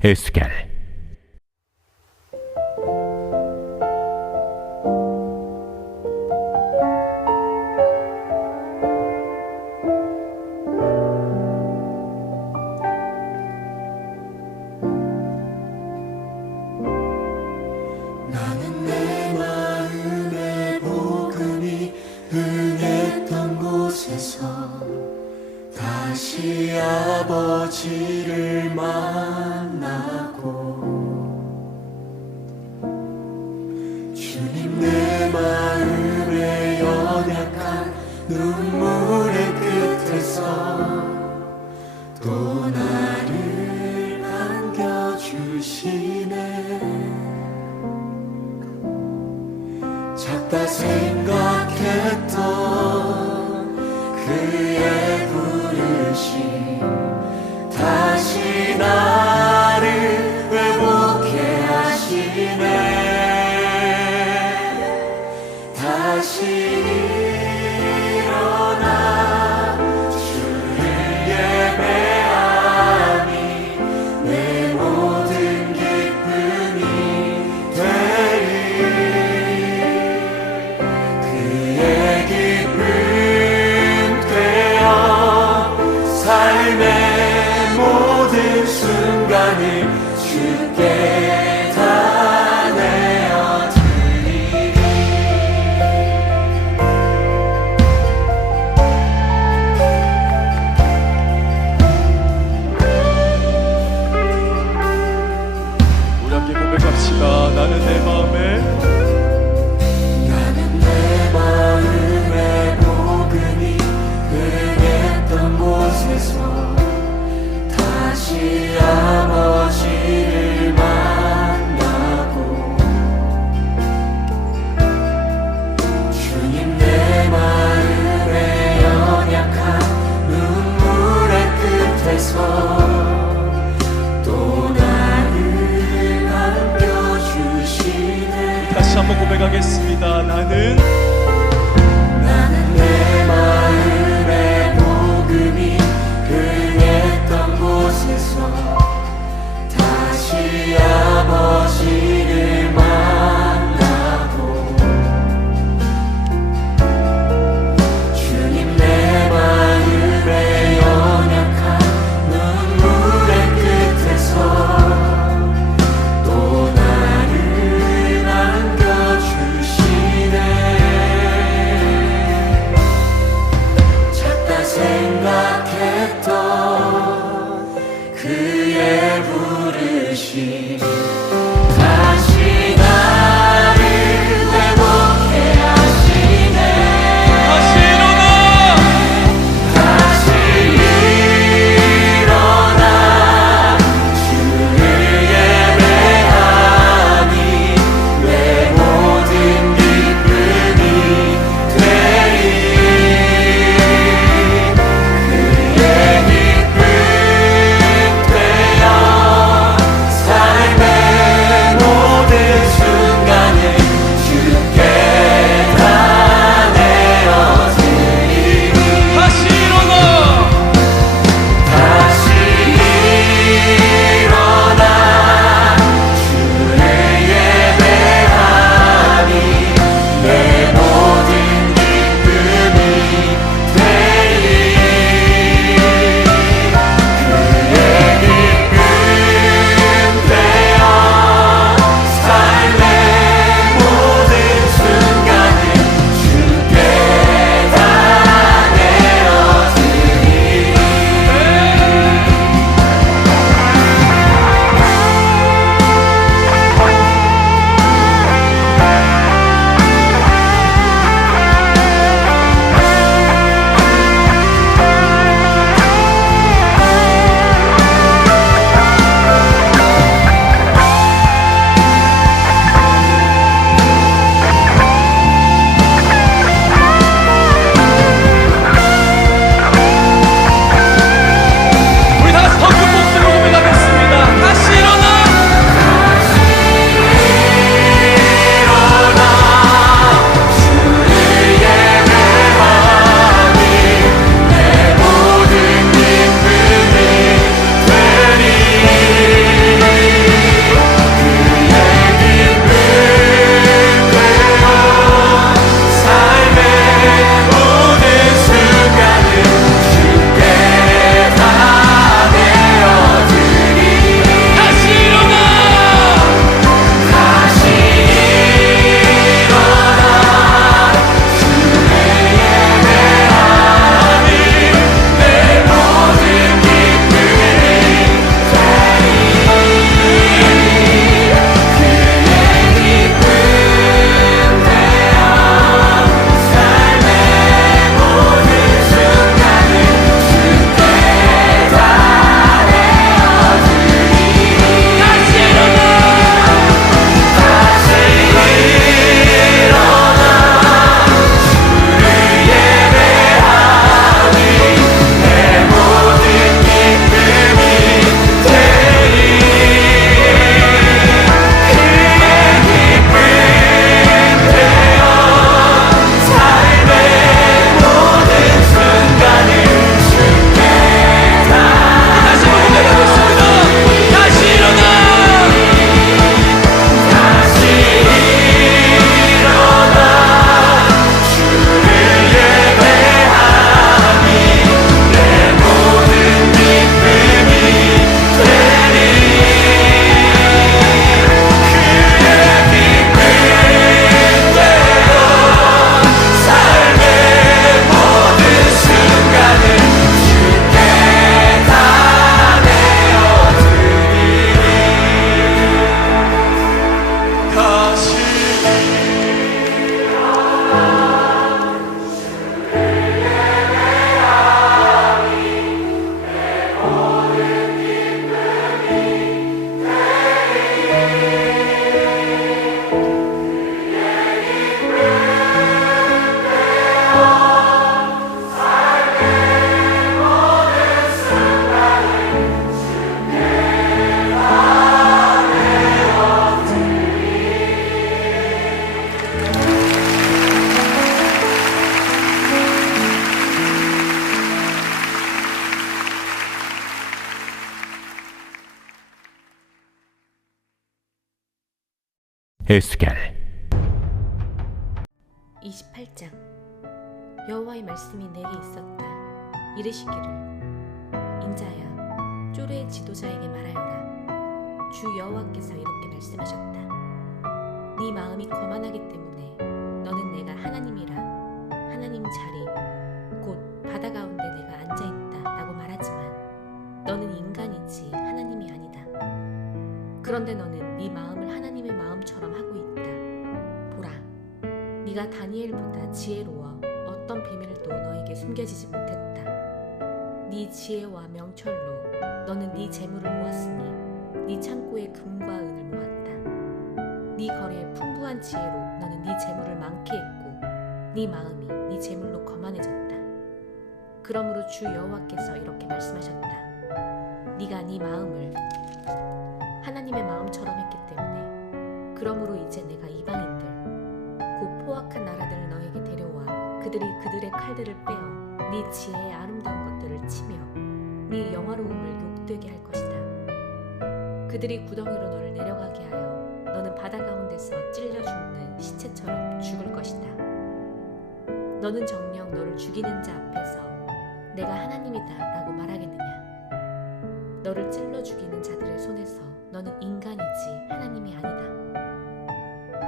에스겔. 나는 내 마음의 복음이 흥했던 곳에서 다시 아버지를 만나고, 주님 내 마음의 연약한 눈물의 끝에서 또 나를 반겨주시네. 작다 생각했던 그의 부르심 다시 나를 회복해 하시네. 다시 일어나 주를 예배하니 내 모든 기쁨이 되리. 그의 기쁨 되어 삶의 모든 순간을 주께 다 내어드리리. 우리 함께 고백합시다. 나는 내 마음에 흥했던 곳에서 다시 아버지를 에스겔 28장. 여호와의 말씀이 내게 있었다. 이르시기를, 인자야, 쪼르의 지도자에게 말하여라. 주 여호와께서 이렇게 말씀하셨다. 네 마음이 거만하기 때문에 너는 내가 하나님이라, 하나님 자리 곧 바다 가운데 내가 앉아있다 라고 말하지만 너는 인간이지 하나님이 아니다. 그런데 너는 네 마음을 하나님의 마음처럼 하고 있다. 보라, 네가 다니엘보다 지혜로워 어떤 비밀도 너에게 숨겨지지 못했다. 네 지혜와 명철로 너는 네 재물을 모았으니 네 창고에 금과 은을 모았다. 네 거래에 풍부한 지혜로 너는 네 재물을 많게 했고 네 마음이 네 재물로 거만해졌다. 그러므로 주 여호와께서 이렇게 말씀하셨다. 네가 네 마음을 하나님의 마음처럼 했기 때문에 그러므로 이제 내가 이방인들 곧 포악한 나라들을 너에게 데려와 그들이 그들의 칼들을 빼어 네 지혜의 아름다운 것들을 치며 네 영화로움을 욕되게 할 것이다. 그들이 구덩이로 너를 내려가게 하여 너는 바다 가운데서 찔려 죽는 시체처럼 죽을 것이다. 너는 정녕 너를 죽이는 자 앞에서 내가 하나님이다 라고 말하겠느냐? 너를 찔러 죽이는 자들의 손에서 너는 인간이지 하나님이 아니다.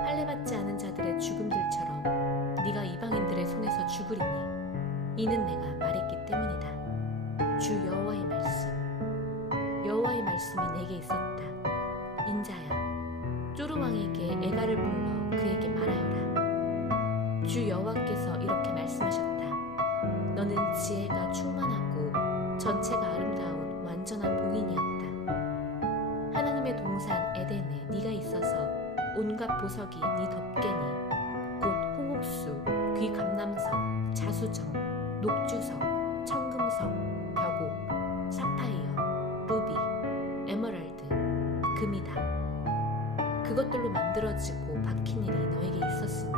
할례받지 않은 자들의 죽음들처럼 네가 이방인들의 손에서 죽으리니 이는 내가 말했기 때문이다. 주 여호와의 말씀. 여호와의 말씀이 내게 있었다. 인자야, 쪼르 왕에게 애가를 불러 그에게 말하여라. 주 여호와께서 이렇게 말씀하셨다. 너는 지혜가 충만하고 전체가 아름다운 완전한 봉인이었다. 하나님의 동산 에덴에 네가 있어서 온갖 보석이 네 덮개니 곧 홍옥수, 귀감람석, 자수정, 녹주석, 청금석, 벽옥, 사파이어, 루비, 에메랄드, 금이다. 그것들로 만들어지고 박힌 일이 너에게 있었으니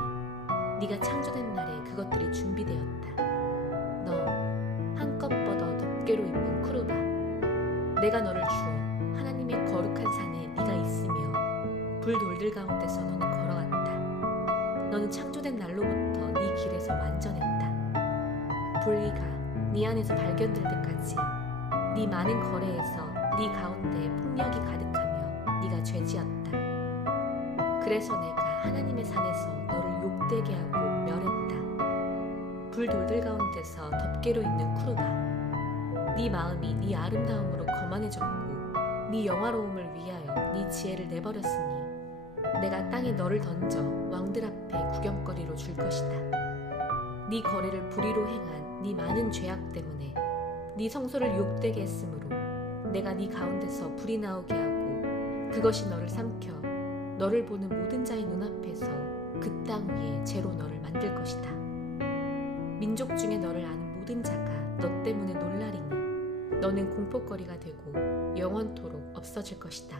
네가 창조된 날에 그것들이 준비되었다. 너 한껏 뻗어 덮개로 입는 쿠르바, 내가 너를 주어 하나님의 거룩한 산에 네가 있으며 불돌들 가운데서 너는 걸어갔다. 너는 창조된 날로부터 네 길에서 완전했다. 불의가 네 안에서 발견될 때까지 네 많은 거래에서 네 가운데 폭력이 가득하며 네가 죄지었다. 그래서 내가 하나님의 산에서 너를 욕되게 하고 멸했다. 불돌들 가운데서 덮개로 있는 쿠르바, 네 마음이 네 아름다움으로 거만해졌고 네 영화로움을 위하여 네 지혜를 내버렸으니 내가 땅에 너를 던져 왕들 앞에 구경거리로 줄 것이다. 네 거래를 불의로 행한 네 많은 죄악 때문에 네 성소를 욕되게 했으므로 내가 네 가운데서 불이 나오게 하고 그것이 너를 삼켜 너를 보는 모든 자의 눈앞에서 그 땅 위에 죄로 너를 만들 것이다. 민족 중에 너를 아는 모든 자가 너 때문에 놀라리니 너는 공포거리가 되고 영원토록 없어질 것이다.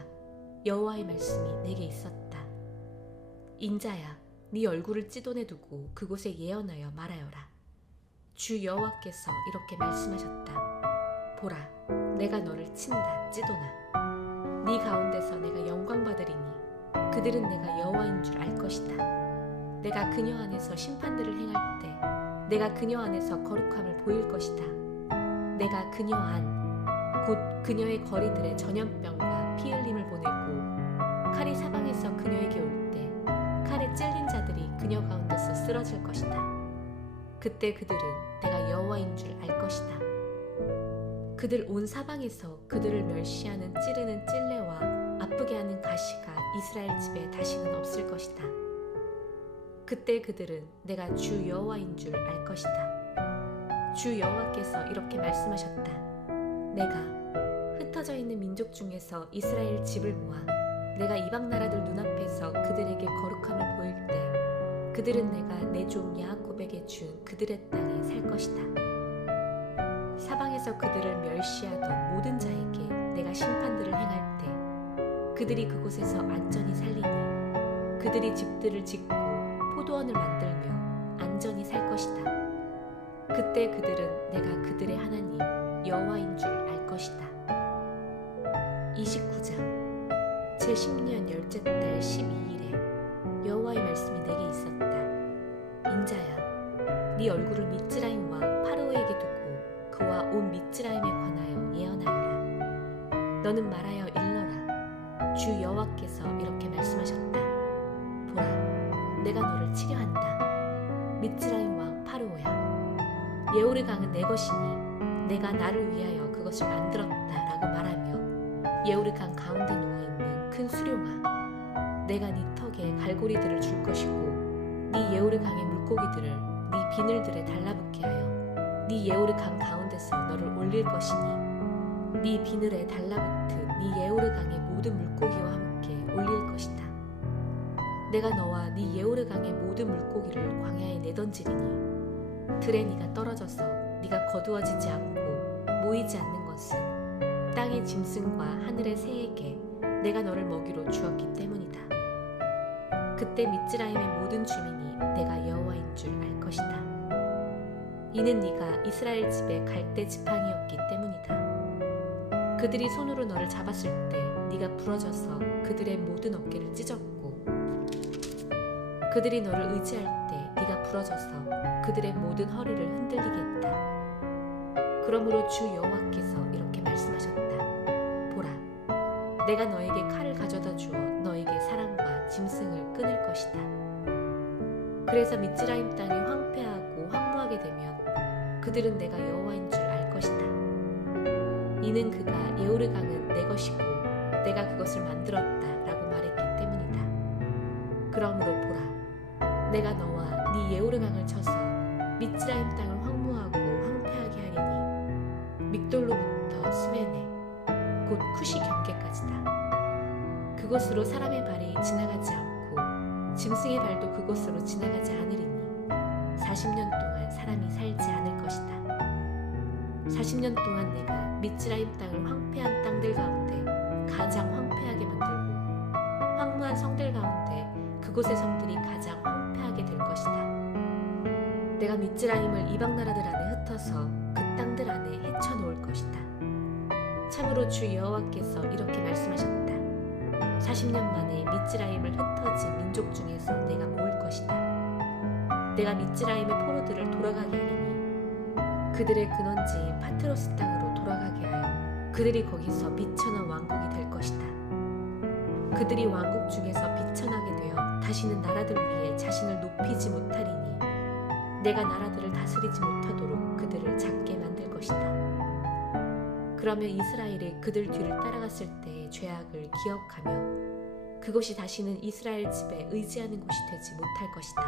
여호와의 말씀이 내게 있었다. 인자야, 네 얼굴을 찌돈에 두고 그곳에 예언하여 말하여라. 주 여호와께서 이렇게 말씀하셨다. 보라, 내가 너를 친다, 찌돈아. 네 가운데서 내가 영광 받으리니 그들은 내가 여호와인 줄 알 것이다. 내가 그녀 안에서 심판들을 행할 때 내가 그녀 안에서 거룩함을 보일 것이다. 내가 그녀 안 곧 그녀의 거리들의 전염병과 피 흘림을 보내고 칼이 사방에서 그녀에게 올 때 칼에 찔린 자들이 그녀 가운데서 쓰러질 것이다. 그때 그들은 내가 여호와인 줄 알 것이다. 그들 온 사방에서 그들을 멸시하는 찌르는 찔레와 아프게 하는 가시가 이스라엘 집에 다시는 없을 것이다. 그때 그들은 내가 주 여호와인 줄 알 것이다. 주 여호와께서 이렇게 말씀하셨다. 내가 흩어져 있는 민족 중에서 이스라엘 집을 모아 내가 이방 나라들 눈앞에서 그들에게 거룩함을 보일 때 그들은 내가 내 종 야곱에게 준 그들의 땅에 살 것이다. 사방에서 그들을 멸시하던 모든 자에게 내가 심판들을 행할 때 그들이 그곳에서 안전히 살리니 그들이 집들을 짓고 포도원을 만들며 안전히 살 것이다. 그때 그들은 내가 그들의 하나님 여호와인 줄 알 것이다. 29장. 제10년 10째 달 12일에 여호와의 말씀이 내게 있었다. 인자야, 네 얼굴을 미츠라임 왕 파르오에게 두고 그와 온 미츠라임에 관하여 예언하여라. 너는 말하여 일러라. 주 여호와께서 이렇게 말씀하셨다. 보라, 내가 너를 치려한다. 미츠라임 왕 파르오야, 예오르 강은 내 것이니 내가 나를 위하여 그것을 만들었다라고 말하며 예오르 강 가운데 누워있는 큰 수룡아, 내가 네 턱에 갈고리들을 줄 것이고 네 예오르 강의 물고기들을 네 비늘들에 달라붙게 하여 네 예오르 강 가운데서 너를 올릴 것이니 네 비늘에 달라붙은 네 예오르 강의 모든 물고기와 함께 올릴 것이다. 내가 너와 네 예오르 강의 모든 물고기를 광야에 내던지리니 들에 네가 떨어져서 네가 거두어지지 않고 모이지 않는 것은 땅의 짐승과 하늘의 새에게 내가 너를 먹이로 주었기 때문이다. 그때 미츠라임의 모든 주민이 내가 여호와인 줄 알 것이다. 이는 네가 이스라엘 집의 갈대 지팡이였기 때문이다. 그들이 손으로 너를 잡았을 때 네가 부러져서 그들의 모든 어깨를 찢었고 그들이 너를 의지할 때 네가 부러져서 그들의 모든 허리를 흔들리게 했다. 그러므로 주 여호와께서 이렇게 말씀하셨다. 보라, 내가 너에게 칼을 가져다 주어 너에게 사람과 짐승을 끊을 것이다. 그래서 미츠라임 땅이 황폐하고 황무하게 되면 그들은 내가 여호와인 줄 알 것이다. 이는 그가 예오르 강은 내 것이고 내가 그것을 만들었다라고 말했기 때문이다. 그러므로 보라, 내가 너와 네 예오르 강을 쳐서 미츠라임 땅을 황무하고 황폐하게 하리니 믹돌로부터 스웨네 곧 쿠시 경계까지다. 그곳으로 사람의 발이 지나가지 않고 짐승의 발도 그곳으로 지나가지 않으리니 40년 동안 사람이 살지 않을 것이다. 40년 동안 내가 미츠라임 땅을 황폐한 땅들 가운데 가장 황폐하게 만들고 황무한 성들 가운데 그곳의 성들이 가장 황폐하게 될 것이다. 내가 미츠라임을 이방 나라들 안에 흩어서 그 땅들 안에 헤쳐 놓을 것이다. 참으로 주 여호와께서 이렇게 말씀하셨다. 40년 만에 미츠라임을 흩어진 민족 중에서 내가 모을 것이다. 내가 미츠라임의 포로들을 돌아가게 하리니 그들의 근원지인 파트로스 땅으로 돌아가게 하여 그들이 거기서 비천한 왕국이 될 것이다. 그들이 왕국 중에서 비천하게 되어 다시는 나라들 위에 자신을 높이지 못하리니 내가 나라들을 다스리지 못하도록 그들을 작게 만들 것이다. 그러면 이스라엘이 그들 뒤를 따라갔을 때의 죄악을 기억하며 그곳이 다시는 이스라엘 집에 의지하는 곳이 되지 못할 것이다.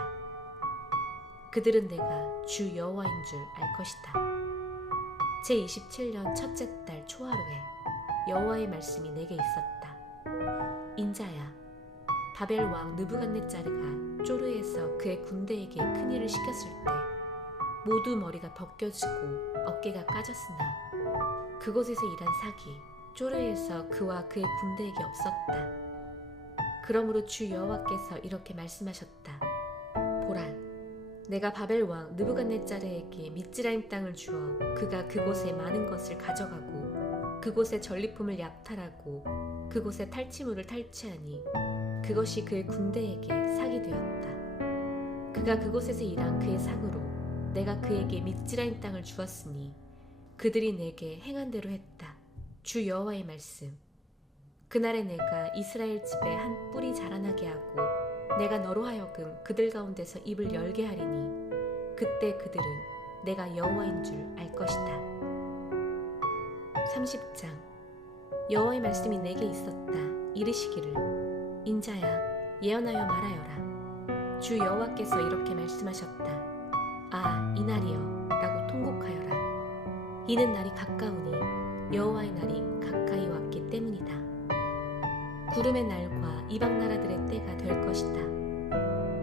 그들은 내가 주 여호와인 줄 알 것이다. 제27년 첫째 달 초하루에 여호와의 말씀이 내게 있었다. 인자야, 바벨 왕 느부갓네자르가 쪼르에서 그의 군대에게 큰일을 시켰을 때 모두 머리가 벗겨지고 어깨가 까졌으나 그곳에서 일한 삭이 쪼르에서 그와 그의 군대에게 없었다. 그러므로 주 여호와께서 이렇게 말씀하셨다. 보라, 내가 바벨 왕 느부갓네자르에게 미츠라임 땅을 주어 그가 그곳에 많은 것을 가져가고 그곳의 전리품을 약탈하고 그곳의 탈취물을 탈취하니 그것이 그의 군대에게 삭이 되었다. 그가 그곳에서 일한 그의 삭으로 내가 그에게 미츠라임 땅을 주었으니 그들이 내게 행한 대로 했다. 주 여호와의 말씀. 그날에 내가 이스라엘 집에 한 뿔이 자라나게 하고 내가 너로 하여금 그들 가운데서 입을 열게 하리니 그때 그들은 내가 여호와인 줄 알 것이다. 30장. 여호와의 말씀이 내게 있었다. 이르시기를 인자야, 예언하여 말하여라. 주 여호와께서 이렇게 말씀하셨다. 아, 이날이여 라고 통곡하여라. 이는 날이 가까우니 여호와의 날이 가까이 왔기 때문이다. 구름의 날과 이방 나라들의 때가 될 것이다.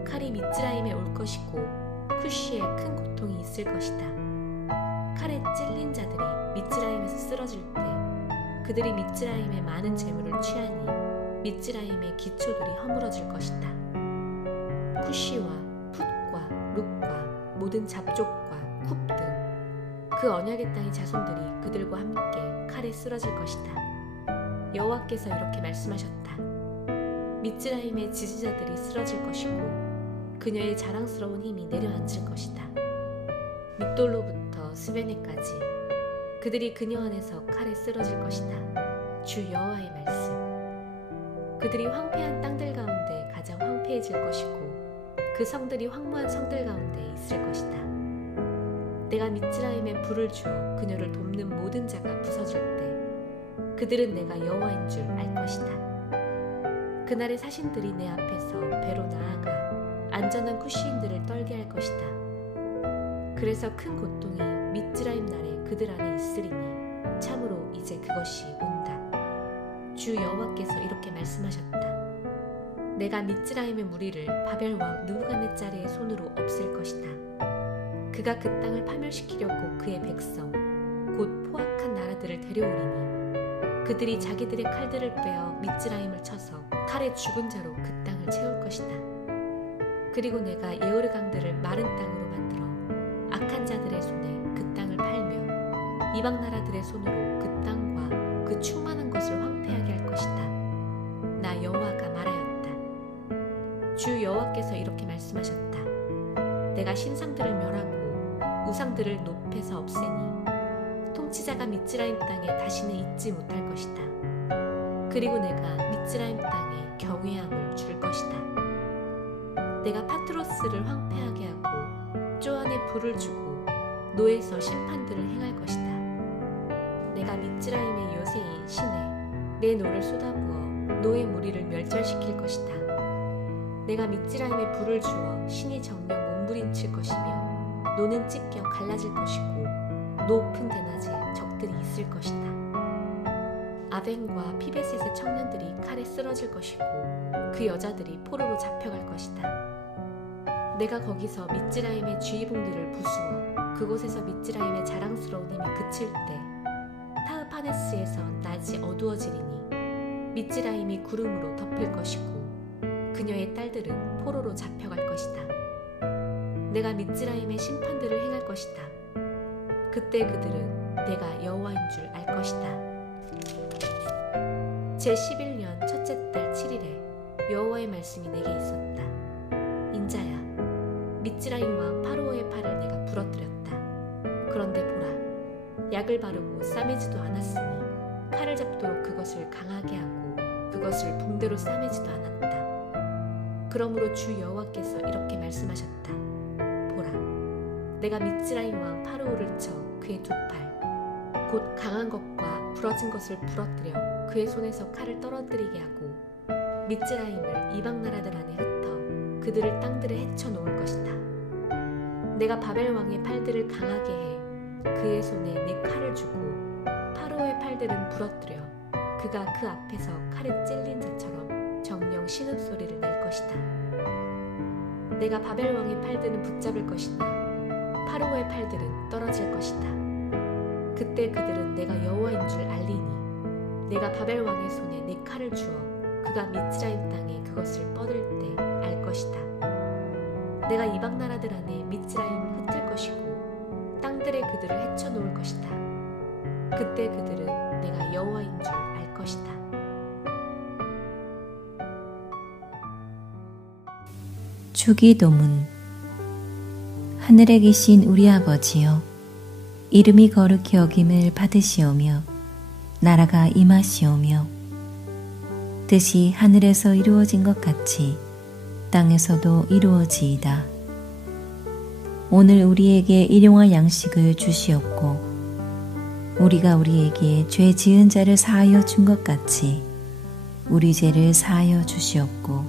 칼이 미츠라임에 올 것이고 쿠시에 큰 고통이 있을 것이다. 칼에 찔린 자들이 미츠라임에서 쓰러질 때 그들이 미츠라임의 많은 재물을 취하니 미츠라임의 기초들이 허물어질 것이다. 쿠시와 풋과 룩과 모든 잡족과 쿱 등 그 언약의 땅의 자손들이 그들과 함께 칼에 쓰러질 것이다. 여호와께서 이렇게 말씀하셨다. 미츠라임의 지지자들이 쓰러질 것이고 그녀의 자랑스러운 힘이 내려앉을 것이다. 밉돌로부터 스베네까지 그들이 그녀 안에서 칼에 쓰러질 것이다. 주 여호와의 말씀. 그들이 황폐한 땅들 가운데 가장 황폐해질 것이고 그 성들이 황무한 성들 가운데 있을 것이다. 내가 미츠라임에 불을 주어 그녀를 돕는 모든 자가 부서질 때 그들은 내가 여호와인 줄 알 것이다. 그날의 사신들이 내 앞에서 배로 나아가 안전한 쿠시인들을 떨게 할 것이다. 그래서 큰 고통이 미츠라임 나라에 그들 안에 있으리니 참으로 이제 그것이 온다. 주 여호와께서 이렇게 말씀하셨다. 내가 미츠라임의 무리를 바벨 왕 느부갓네살의 손으로 없앨 것이다. 그가 그 땅을 파멸시키려고 그의 백성 곧 포악한 나라들을 데려오리니 그들이 자기들의 칼들을 빼어 미츠라임을 쳐서 칼에 죽은 자로 그 땅을 채울 것이다. 그리고 내가 예오르강들을 마른 땅으로 만들어 악한 자들의 손에 그 땅을 팔며 이방 나라들의 손으로 그 땅과 그 충만한 것을 황폐하게 할 것이다. 나 여호와가 말하였다. 주 여호와께서 이렇게 말씀하셨다. 내가 신상들을 멸하고 우상들을 높여서 없애니 통치자가 미츠라임 땅에 다시는 있지 못할 것이다. 그리고 내가 미츠라임 땅에 경외함을 줄 것이다. 내가 파트로스를 황폐하게 하고 쪼안에 불을 주고 노에서 심판들을 행할 것이다. 내가 미츠라임의 요새인 신에 내 노를 쏟아부어 노의 무리를 멸절시킬 것이다. 내가 미츠라임에 불을 주어 신이 정령 몸부림칠 것이며 노는 찢겨 갈라질 것이고 높은 대낮에 적들이 있을 것이다. 아벤과 피베셋의 청년들이 칼에 쓰러질 것이고 그 여자들이 포로로 잡혀갈 것이다. 내가 거기서 미츠라임의 쥐봉들을 부수어 그곳에서 미츠라임의 자랑스러운 힘이 그칠 때 타흐파네스에서 낮이 어두워지리니 미츠라임이 구름으로 덮일 것이고 그녀의 딸들은 포로로 잡혀갈 것이다. 내가 미츠라임의 심판들을 행할 것이다. 그때 그들은 내가 여호와인 줄 알 것이다. 제11년 첫째 달 7일에 여호와의 말씀이 내게 있었다. 인자야, 미츠라임 왕 파로오의 팔을 내가 부러뜨렸다. 그런데 보라, 약을 바르고 싸매지도 않았으니 칼을 잡도록 그것을 강하게 하고 그것을 붕대로 싸매지도 않았다. 그러므로 주 여호와께서 이렇게 말씀하셨다. 보라, 내가 미츠라임 왕 파로오를 쳐 그의 두 팔, 곧 강한 것과 부러진 것을 부러뜨려 그의 손에서 칼을 떨어뜨리게 하고 미츠라임을 이방 나라들 안에 흩어 그들을 땅들에 헤쳐 놓을 것이다. 내가 바벨 왕의 팔들을 강하게 해 그의 손에 내 칼을 주고 파로의 팔들은 부러뜨려 그가 그 앞에서 칼에 찔린 자처럼 정령 신음소리를 낼 것이다. 내가 바벨 왕의 팔들은 붙잡을 것이나 파로의 팔들은 떨어질 것이다. 그때 그들은 내가 여호와인 줄 알리니 내가 바벨 왕의 손에 내 칼을 주어 그가 미츠라임 땅에 그것을 뻗을 때 알 것이다. 내가 이방 나라들 안에 미츠라임을 흩을 것이고 땅들에 그들을 헤쳐 놓을 것이다. 그때 그들은 내가 여호와인 줄 알 것이다. 주기도문. 하늘에 계신 우리 아버지여, 이름이 거룩히 여김을 받으시오며 나라가 임하시오며 뜻이 하늘에서 이루어진 것 같이 땅에서도 이루어지이다. 오늘 우리에게 일용할 양식을 주시옵고 우리가 우리에게 죄 지은 자를 사하여 준 것 같이 우리 죄를 사하여 주시옵고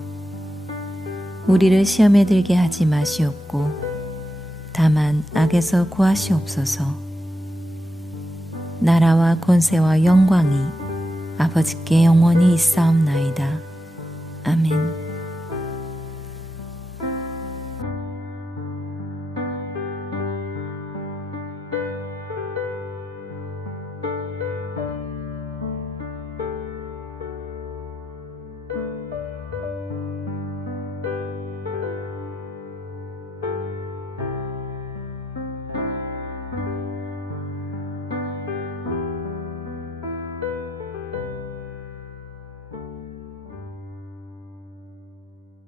우리를 시험에 들게 하지 마시옵고 다만 악에서 구하시옵소서. 나라와 권세와 영광이 아버지께 영원히 있사옵나이다. 아멘.